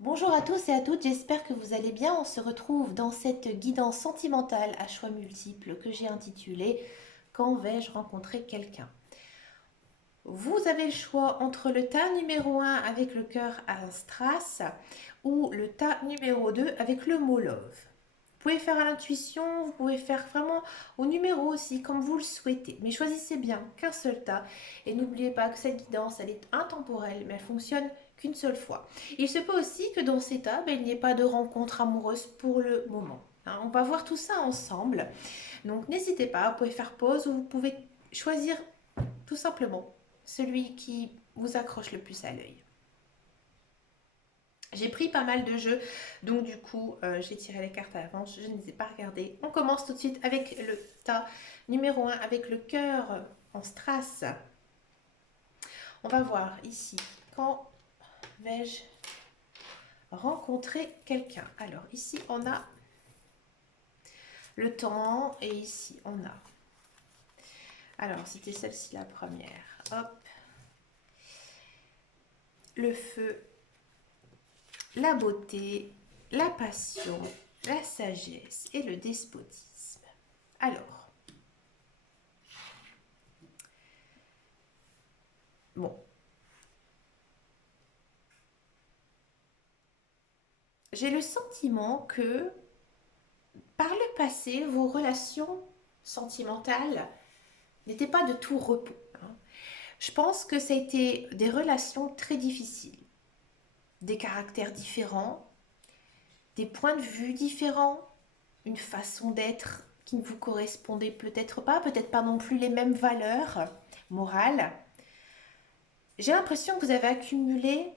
Bonjour à tous et à toutes, j'espère que vous allez bien. On se retrouve dans cette guidance sentimentale à choix multiples que j'ai intitulée Quand vais-je rencontrer quelqu'un? Vous avez le choix entre le tas numéro 1 avec le cœur à un strass ou le tas numéro 2 avec le mot love. Vous pouvez faire à l'intuition, vous pouvez faire vraiment au numéro aussi, comme vous le souhaitez. Mais choisissez bien qu'un seul tas. Et n'oubliez pas que cette guidance, elle est intemporelle, mais elle fonctionne qu'une seule fois. Il se peut aussi que dans ces tas, il n'y ait pas de rencontre amoureuse pour le moment. Hein, on va voir tout ça ensemble. Donc n'hésitez pas, vous pouvez faire pause ou vous pouvez choisir tout simplement celui qui vous accroche le plus à l'œil. J'ai pris pas mal de jeux, donc du coup, j'ai tiré les cartes à l'avance, je ne les ai pas regardées. On commence tout de suite avec le tas numéro 1, avec le cœur en strass. On va voir ici, quand vais-je rencontrer quelqu'un? Alors ici, on a le temps et ici, on a... Alors, c'était celle-ci la première. Hop, le feu, la beauté, la passion, la sagesse et le despotisme. Alors, bon, j'ai le sentiment que par le passé, vos relations sentimentales n'étaient pas de tout repos. Hein. Je pense que ça a été des relations très difficiles, des caractères différents, des points de vue différents, une façon d'être qui ne vous correspondait peut-être pas non plus les mêmes valeurs morales. J'ai l'impression que vous avez accumulé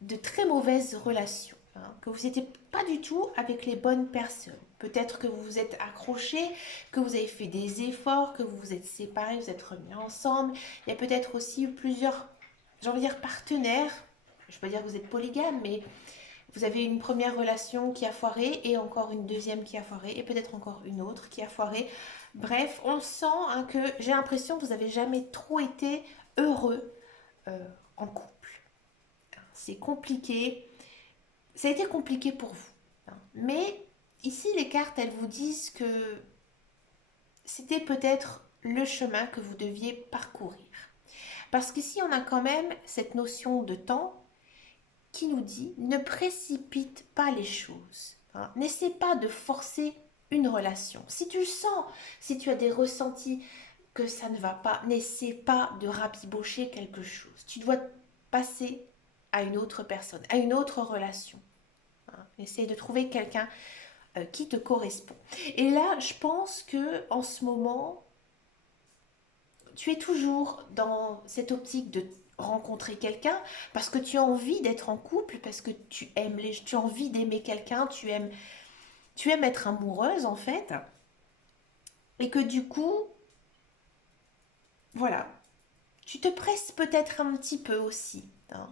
de très mauvaises relations, hein, que vous n'étiez pas du tout avec les bonnes personnes. Peut-être que vous vous êtes accrochés, que vous avez fait des efforts, que vous vous êtes séparés, vous êtes remis ensemble. Il y a peut-être aussi eu plusieurs, j'ai envie de dire, partenaires. Je ne peux pas dire que vous êtes polygame, mais vous avez une première relation qui a foiré et encore une deuxième qui a foiré et peut-être encore une autre qui a foiré. Bref, on sent hein, que j'ai l'impression que vous n'avez jamais trop été heureux en couple. C'est compliqué. Ça a été compliqué pour vous. Hein. Mais ici, les cartes, elles vous disent que c'était peut-être le chemin que vous deviez parcourir. Parce qu'ici, on a quand même cette notion de temps qui nous dit ne précipite pas les choses. Hein. N'essaie pas de forcer une relation. Si tu le sens, si tu as des ressentis que ça ne va pas, n'essaie pas de rabibocher quelque chose. Tu dois passer à une autre personne, à une autre relation. Hein. Essaye de trouver quelqu'un qui te correspond. Et là, je pense que en ce moment, tu es toujours dans cette optique de rencontrer quelqu'un parce que tu as envie d'être en couple, parce que tu as envie d'aimer quelqu'un, tu aimes être amoureuse en fait, et que du coup, voilà, tu te presses peut-être un petit peu aussi. Hein.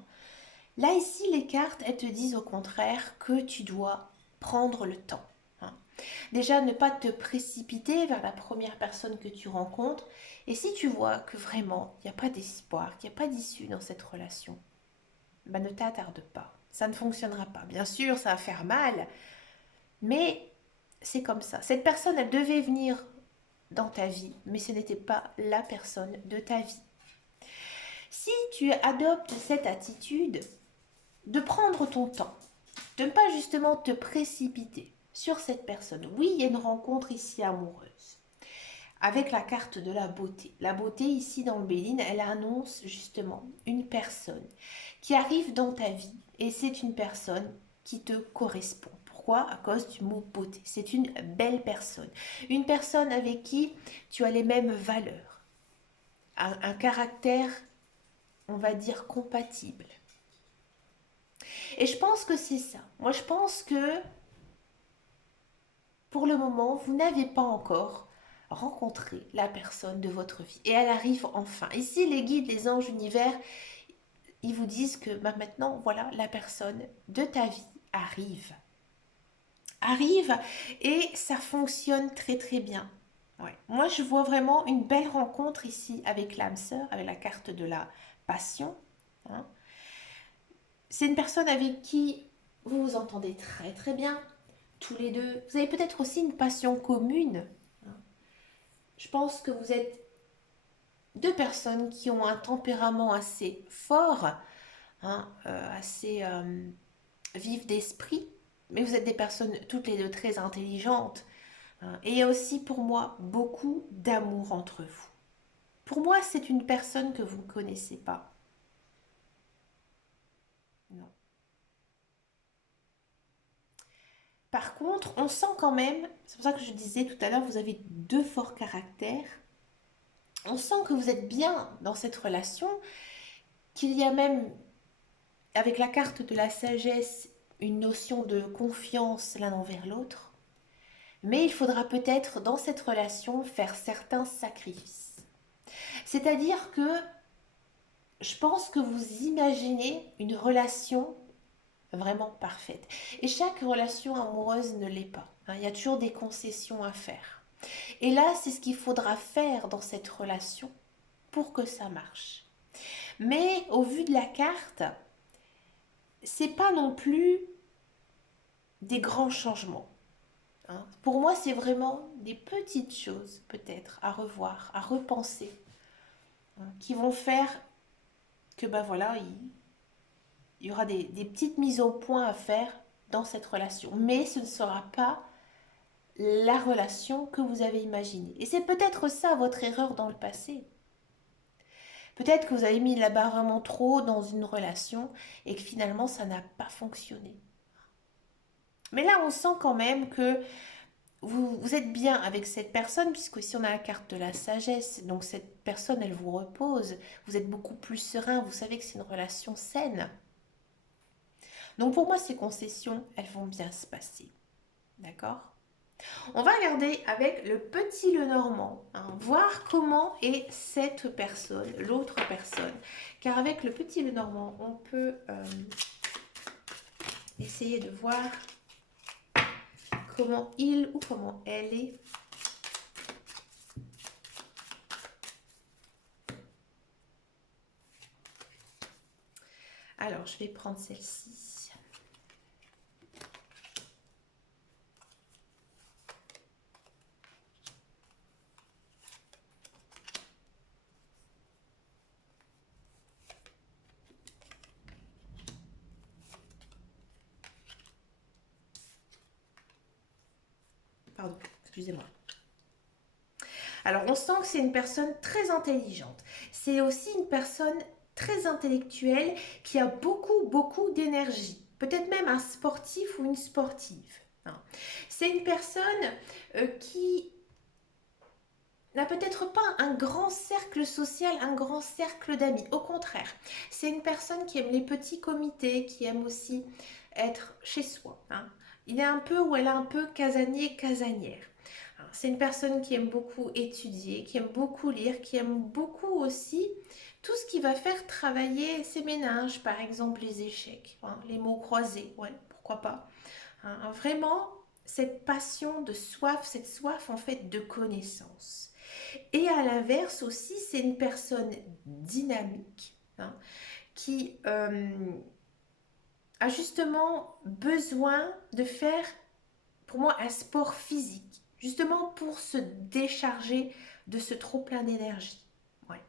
Là ici, les cartes, elles te disent au contraire que tu dois prendre le temps. Hein. Déjà, ne pas te précipiter vers la première personne que tu rencontres. Et si tu vois que vraiment, il n'y a pas d'espoir, qu'il n'y a pas d'issue dans cette relation, ben ne t'attarde pas. Ça ne fonctionnera pas. Bien sûr, ça va faire mal, mais c'est comme ça. Cette personne, elle devait venir dans ta vie, mais ce n'était pas la personne de ta vie. Si tu adoptes cette attitude de prendre ton temps, de ne pas justement te précipiter sur cette personne. Oui, il y a une rencontre ici amoureuse. Avec la carte de la beauté. La beauté ici dans le Béline, elle annonce justement une personne qui arrive dans ta vie et c'est une personne qui te correspond. Pourquoi? À cause du mot beauté. C'est une belle personne. Une personne avec qui tu as les mêmes valeurs. Un caractère, on va dire, compatible. Et je pense que c'est ça. Moi, je pense que pour le moment, vous n'avez pas encore rencontré la personne de votre vie. Et elle arrive enfin. Ici, les guides, les anges univers, ils vous disent que bah, maintenant, voilà, la personne de ta vie arrive. Arrive et ça fonctionne très très bien. Ouais. Moi, je vois vraiment une belle rencontre ici avec l'âme sœur, avec la carte de la passion. Hein. C'est une personne avec qui vous vous entendez très très bien, tous les deux. Vous avez peut-être aussi une passion commune. Je pense que vous êtes deux personnes qui ont un tempérament assez fort, assez vif d'esprit, mais vous êtes des personnes toutes les deux très intelligentes. Et il y a aussi pour moi beaucoup d'amour entre vous. Pour moi, c'est une personne que vous ne connaissez pas. Non. Par contre, on sent quand même, c'est pour ça que je disais tout à l'heure, vous avez deux forts caractères. On sent que vous êtes bien dans cette relation, qu'il y a même, avec la carte de la sagesse, une notion de confiance l'un envers l'autre. Mais il faudra peut-être dans cette relation faire certains sacrifices. C'est-à-dire que je pense que vous imaginez une relation vraiment parfaite. Et chaque relation amoureuse ne l'est pas. Il y a toujours des concessions à faire. Et là, c'est ce qu'il faudra faire dans cette relation pour que ça marche. Mais au vu de la carte, c'est pas non plus des grands changements. Pour moi, c'est vraiment des petites choses, peut-être, à revoir, à repenser, qui vont faire que, ben voilà, il y aura des petites mises au point à faire dans cette relation. Mais ce ne sera pas la relation que vous avez imaginée. Et c'est peut-être ça votre erreur dans le passé. Peut-être que vous avez mis la barre vraiment trop dans une relation et que finalement ça n'a pas fonctionné. Mais là, on sent quand même que vous êtes bien avec cette personne, puisque si on a la carte de la sagesse, donc cette personne, elle vous repose, vous êtes beaucoup plus serein, vous savez que c'est une relation saine. Donc pour moi, ces concessions, elles vont bien se passer. D'accord? On va regarder avec le petit Lenormand, voir comment est cette personne, l'autre personne. Car avec le petit Lenormand, on peut essayer de voir comment il ou comment elle est. Alors, je vais prendre celle-ci. Pardon, excusez-moi. Alors, on sent que c'est une personne très intelligente. C'est aussi une personne très intellectuelle qui a beaucoup, beaucoup d'énergie. Peut-être même un sportif ou une sportive. C'est une personne qui n'a peut-être pas un grand cercle social, un grand cercle d'amis. Au contraire, c'est une personne qui aime les petits comités, qui aime aussi être chez soi. Il est un peu ou elle est un peu casanier, casanière. C'est une personne qui aime beaucoup étudier, qui aime beaucoup lire, qui aime beaucoup aussi tout ce qui va faire travailler ses méninges, par exemple les échecs, les mots croisés, ouais, pourquoi pas. Vraiment, cette passion de soif, cette soif en fait de connaissance. Et à l'inverse aussi, c'est une personne dynamique qui a justement besoin de faire, pour moi, un sport physique, justement pour se décharger de ce trop plein d'énergie. Ouais.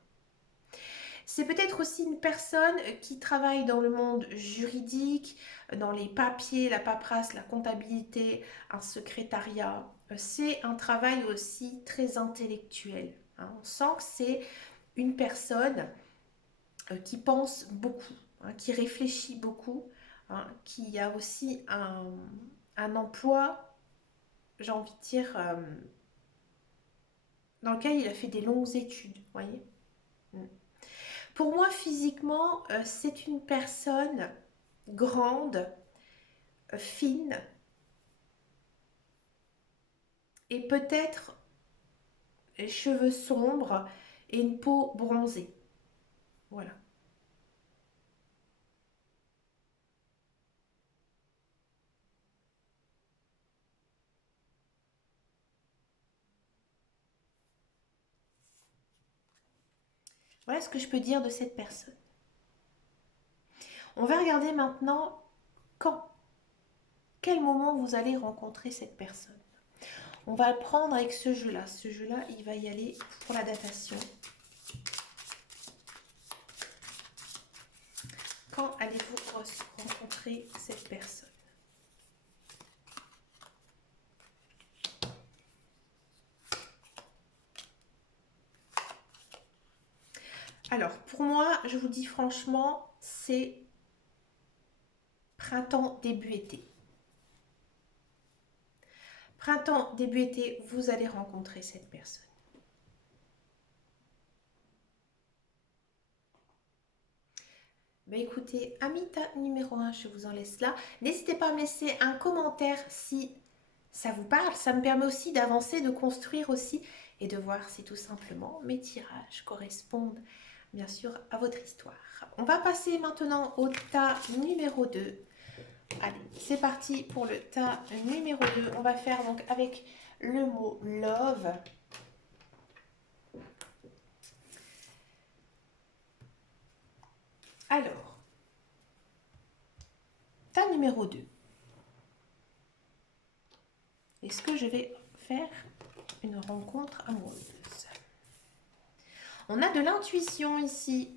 C'est peut-être aussi une personne qui travaille dans le monde juridique, dans les papiers, la paperasse, la comptabilité, un secrétariat. C'est un travail aussi très intellectuel. On sent que c'est une personne qui pense beaucoup, qui réfléchit beaucoup, qui a aussi un emploi, j'ai envie de dire, dans lequel il a fait des longues études, voyez. Pour moi, physiquement, c'est une personne grande, fine, et peut-être les cheveux sombres et une peau bronzée. Voilà. Voilà ce que je peux dire de cette personne. On va regarder maintenant quand. quel moment vous allez rencontrer cette personne. On va le prendre avec ce jeu-là. Ce jeu-là, il va y aller pour la datation. Quand allez-vous rencontrer cette personne? Alors, pour moi, je vous dis franchement, c'est printemps, début été. Printemps, début été, vous allez rencontrer cette personne. Bah écoutez, Amita numéro 1, je vous en laisse là. N'hésitez pas à me laisser un commentaire si ça vous parle. Ça me permet aussi d'avancer, de construire aussi et de voir si tout simplement mes tirages correspondent bien sûr à votre histoire. On va passer maintenant au tas numéro 2. Allez, c'est parti pour le tas numéro 2. On va faire donc avec le mot love. Alors, tas numéro 2. Est-ce que je vais faire une rencontre amoureuse? On a de l'intuition ici.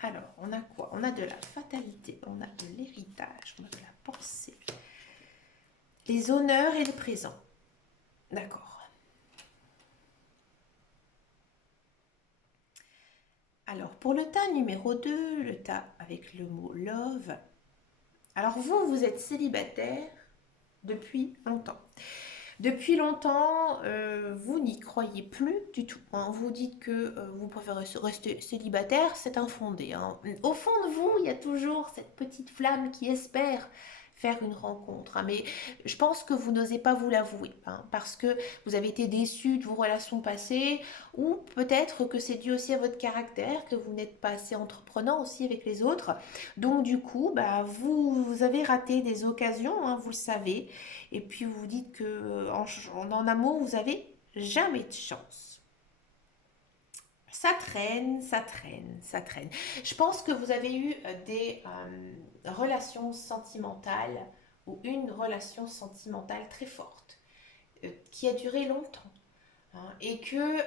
Alors, on a quoi? On a de la fatalité, on a de l'héritage, on a de la pensée, les honneurs et le présent. D'accord. Alors, pour le tas numéro 2, le tas avec le mot love. Alors, vous êtes célibataire depuis longtemps. Depuis longtemps, vous n'y croyez plus du tout. Hein. Vous dites que vous préférez rester célibataire, c'est infondé. Hein. Au fond de vous, il y a toujours cette petite flamme qui espère faire une rencontre. Hein. Mais je pense que vous n'osez pas vous l'avouer, hein, parce que vous avez été déçu de vos relations passées, ou peut-être que c'est dû aussi à votre caractère, que vous n'êtes pas assez entreprenant aussi avec les autres. Donc du coup, bah, vous avez raté des occasions, hein, vous le savez. Et puis vous vous dites que en amour, vous avez jamais de chance. Ça traîne, ça traîne, ça traîne. Je pense que vous avez eu des relations sentimentales ou une relation sentimentale très forte qui a duré longtemps. Hein, et que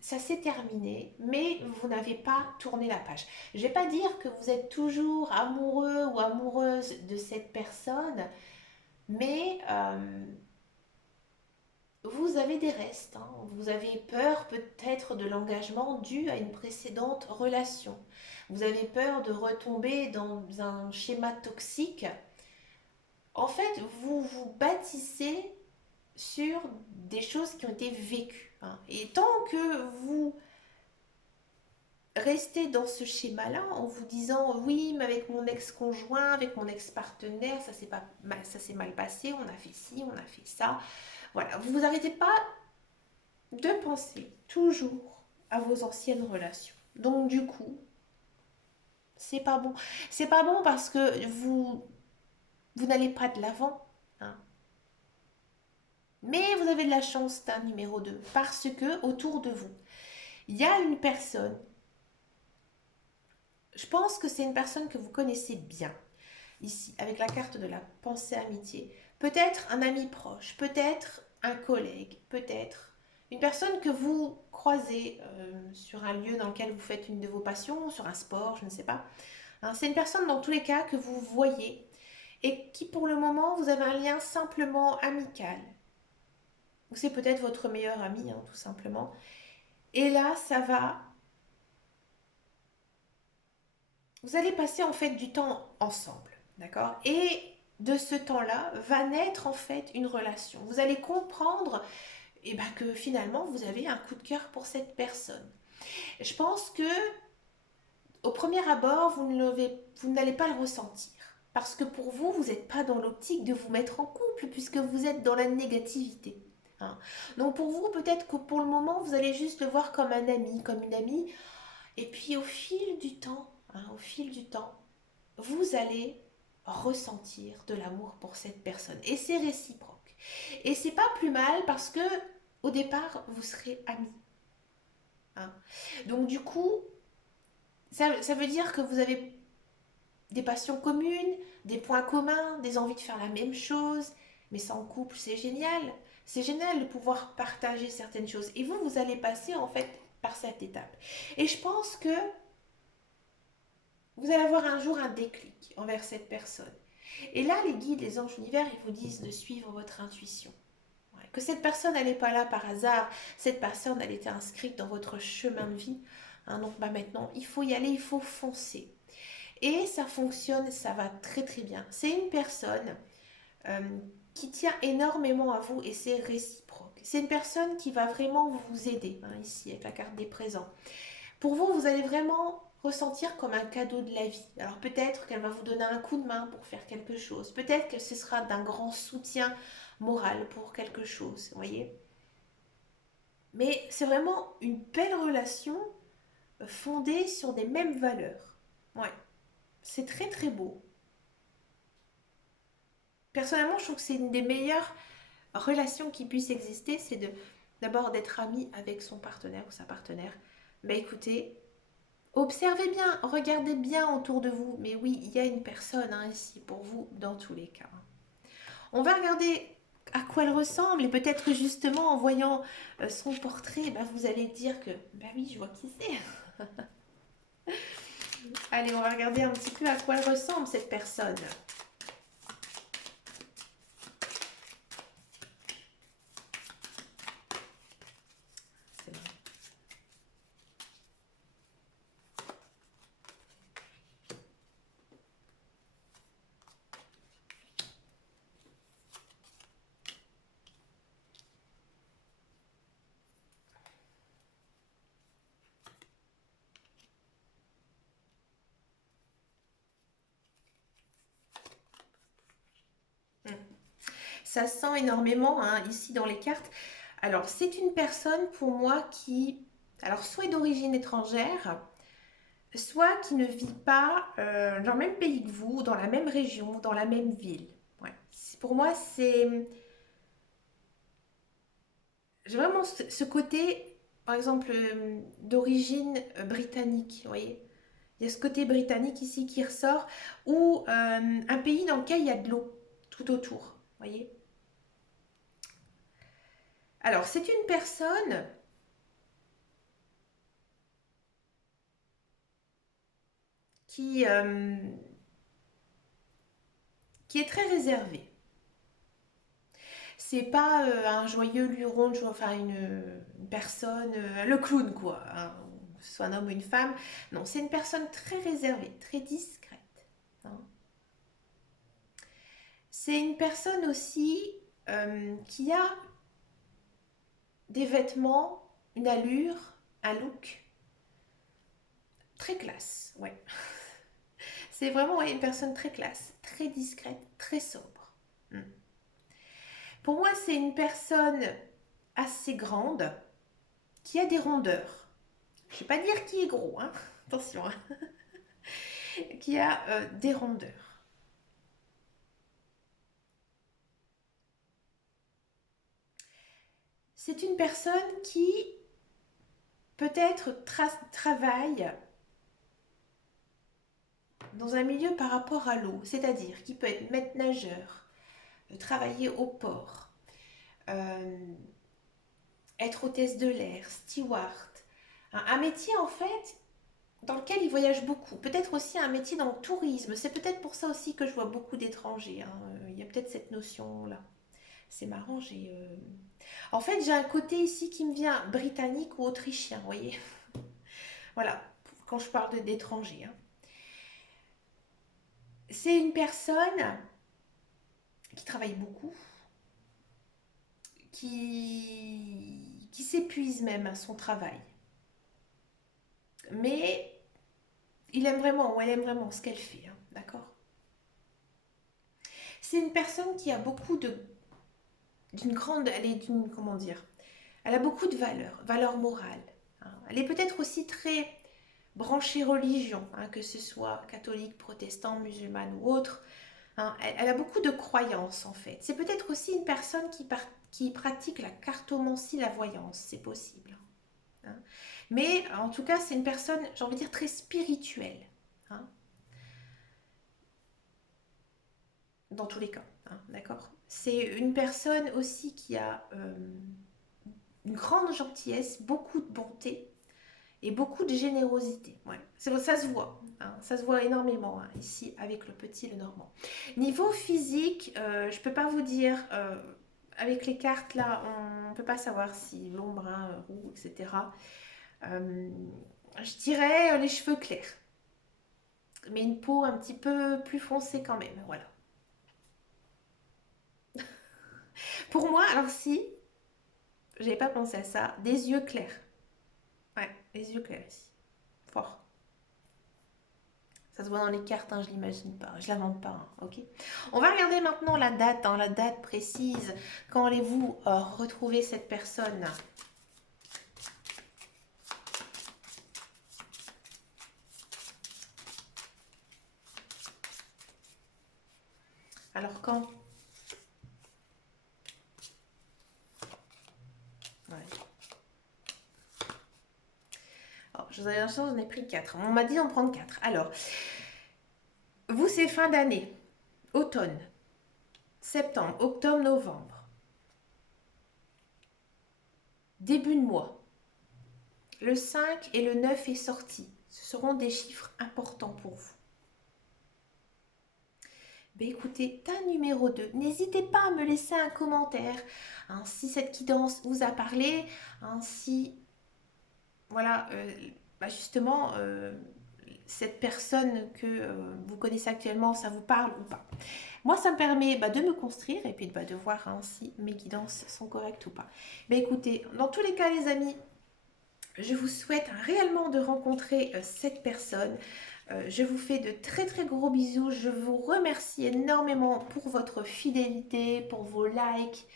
ça s'est terminé, mais vous n'avez pas tourné la page. Je ne vais pas dire que vous êtes toujours amoureux ou amoureuse de cette personne, mais vous avez des restes. Hein. Vous avez peur peut-être de l'engagement dû à une précédente relation. Vous avez peur de retomber dans un schéma toxique. En fait, vous vous bâtissez sur des choses qui ont été vécues. Hein. Et tant que vous restez dans ce schéma-là en vous disant oui, mais avec mon ex-conjoint, avec mon ex-partenaire, ça s'est mal passé, on a fait ci, on a fait ça. Voilà, vous vous arrêtez pas de penser toujours à vos anciennes relations. Donc du coup, c'est pas bon. C'est pas bon parce que vous n'allez pas de l'avant. Hein. Mais vous avez de la chance d'un numéro 2 parce que autour de vous, il y a une personne. Je pense que c'est une personne que vous connaissez bien. Ici, avec la carte de la pensée amitié. Peut-être un ami proche, peut-être un collègue, peut-être une personne que vous croisez sur un lieu dans lequel vous faites une de vos passions, sur un sport, je ne sais pas. Hein, c'est une personne dans tous les cas que vous voyez et qui pour le moment vous avez un lien simplement amical. Ou c'est peut-être votre meilleur ami, hein, tout simplement. Et là, ça va. Vous allez passer en fait du temps ensemble, d'accord? Et de ce temps-là va naître en fait une relation. Vous allez comprendre que finalement vous avez un coup de cœur pour cette personne. Je pense que au premier abord, vous n'allez pas le ressentir. Parce que pour vous, vous n'êtes pas dans l'optique de vous mettre en couple puisque vous êtes dans la négativité. Hein. Donc pour vous, peut-être que pour le moment, vous allez juste le voir comme un ami, comme une amie. Et puis au fil du temps, hein, au fil du temps, vous allez ressentir de l'amour pour cette personne. Et c'est réciproque. Et c'est pas plus mal parce que au départ, vous serez amis. Hein. Donc du coup, ça veut dire que vous avez des passions communes, des points communs, des envies de faire la même chose. Mais ça en couple, c'est génial. C'est génial de pouvoir partager certaines choses. Et vous, vous allez passer en fait par cette étape. Et je pense que vous allez avoir un jour un déclic envers cette personne. Et là, les guides, les anges, l'univers, ils vous disent de suivre votre intuition. Ouais. Que cette personne, elle n'est pas là par hasard. Cette personne, elle était inscrite dans votre chemin de vie. Hein, donc bah, maintenant, il faut y aller, il faut foncer. Et ça fonctionne, ça va très très bien. C'est une personne euh, qui tient énormément à vous et c'est réciproque. C'est une personne qui va vraiment vous aider, hein, ici avec la carte des présents. Pour vous, vous allez vraiment ressentir comme un cadeau de la vie. Alors peut-être qu'elle va vous donner un coup de main pour faire quelque chose. Peut-être que ce sera d'un grand soutien moral pour quelque chose, vous voyez. Mais c'est vraiment une belle relation fondée sur des mêmes valeurs. Ouais, c'est très très beau. Personnellement, je trouve que c'est une des meilleures relations qui puissent exister, c'est de d'abord d'être ami avec son partenaire ou sa partenaire. Mais écoutez, observez bien, regardez bien autour de vous. Mais oui, il y a une personne hein, ici pour vous dans tous les cas. On va regarder à quoi elle ressemble et peut-être justement en voyant son portrait, bah, vous allez dire que bah oui, je vois qui c'est. Allez, on va regarder un petit peu à quoi elle ressemble cette personne. C'est bon. Ça se sent énormément hein, ici dans les cartes. Alors, c'est une personne pour moi qui, alors soit est d'origine étrangère, soit qui ne vit pas dans le même pays que vous, dans la même région, dans la même ville. Ouais. Pour moi, c'est j'ai vraiment ce côté, par exemple, d'origine britannique, vous voyez. Il y a ce côté britannique ici qui ressort, ou un pays dans lequel il y a de l'eau tout autour, vous voyez. Alors, c'est une personne qui, euh, qui est très réservée. C'est pas un joyeux luron, enfin une personne, le clown quoi, hein, que ce soit un homme ou une femme. Non, c'est une personne très réservée, très discrète. Hein. C'est une personne aussi qui a des vêtements, une allure, un look très classe. Ouais. C'est vraiment ouais, une personne très classe, très discrète, très sobre. Hmm. Pour moi, c'est une personne assez grande qui a des rondeurs. Je ne vais pas dire qui est gros, hein. Attention, hein. Qui a des rondeurs. C'est une personne qui peut-être travaille dans un milieu par rapport à l'eau, c'est-à-dire qui peut être maître nageur, travailler au port, euh, être hôtesse de l'air, steward. Un métier en fait dans lequel il voyage beaucoup. Peut-être aussi un métier dans le tourisme. C'est peut-être pour ça aussi que je vois beaucoup d'étrangers. Hein. Il y a peut-être cette notion-là. C'est marrant, En fait, j'ai un côté ici qui me vient britannique ou autrichien, vous voyez. Voilà, quand je parle d'étrangers. Hein. C'est une personne qui travaille beaucoup, qui s'épuise même à son travail. Mais il aime vraiment, ou elle aime vraiment ce qu'elle fait, hein, d'accord. C'est une personne qui a beaucoup d'une grande, elle est d'une, comment dire, elle a beaucoup de valeurs morales. Hein. Elle est peut-être aussi très branchée religion, hein, que ce soit catholique, protestant, musulmane ou autre. Hein. Elle a beaucoup de croyances en fait. C'est peut-être aussi une personne qui pratique la cartomancie, la voyance, c'est possible. Hein. Mais en tout cas, c'est une personne, j'ai envie de dire, très spirituelle. Hein. dans tous les cas, hein, d'accord? C'est une personne aussi qui a une grande gentillesse, beaucoup de bonté et beaucoup de générosité. Ouais. Ça se voit, hein, ça se voit énormément hein, ici avec le petit, le normand. Niveau physique, je peux pas vous dire, avec les cartes là, on ne peut pas savoir si long, brun, roux, etc. Euh, je dirais les cheveux clairs, mais une peau un petit peu plus foncée quand même, voilà. Pour moi, alors si, j'avais pas pensé à ça, des yeux clairs. Ouais, les yeux clairs ici. Fort. Ça se voit dans les cartes, hein, je l'imagine pas, je l'invente pas, hein, ok. On va regarder maintenant la date précise. Quand allez-vous retrouver cette personne? Alors quand? Ouais. Oh, je vous avais la chance, j'en ai pris 4. On m'a dit d'en prendre 4. Alors, vous, c'est fin d'année, automne, septembre, octobre, novembre, début de mois. Le 5 et le 9 est sorti. Ce seront des chiffres importants pour vous. Ben écoutez, tas numéro 2, n'hésitez pas à me laisser un commentaire hein, si cette guidance vous a parlé, hein, si, voilà, bah justement, cette personne que vous connaissez actuellement, ça vous parle ou pas. Moi, ça me permet bah, de me construire et puis bah, de voir hein, si mes guidances sont correctes ou pas. Ben écoutez, dans tous les cas, les amis, je vous souhaite réellement de rencontrer cette personne. Je vous fais de très très gros bisous. Je vous remercie énormément pour votre fidélité, pour vos likes.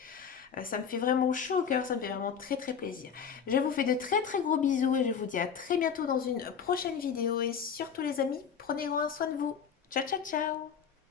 Ça me fait vraiment chaud au cœur, ça me fait vraiment très très plaisir. Je vous fais de très très gros bisous et je vous dis à très bientôt dans une prochaine vidéo. Et surtout les amis, prenez grand soin de vous. Ciao ciao ciao.